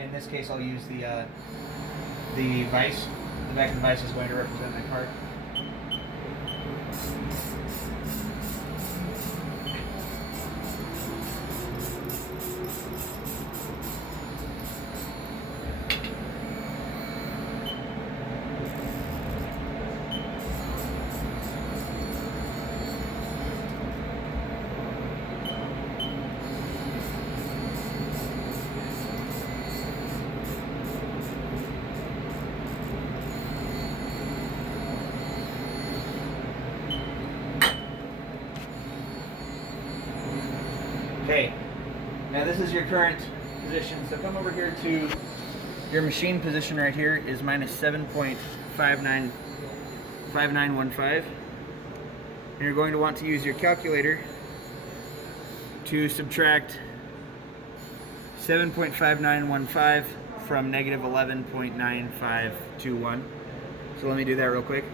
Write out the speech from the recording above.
in this case, I'll use the vise. The back of the vise is going to represent my part. Okay, now this is your current position, so come over here to your machine position right here is minus 7.5915, and you're going to want to use your calculator to subtract 7.5915 from negative 11.9521. So let me do that real quick.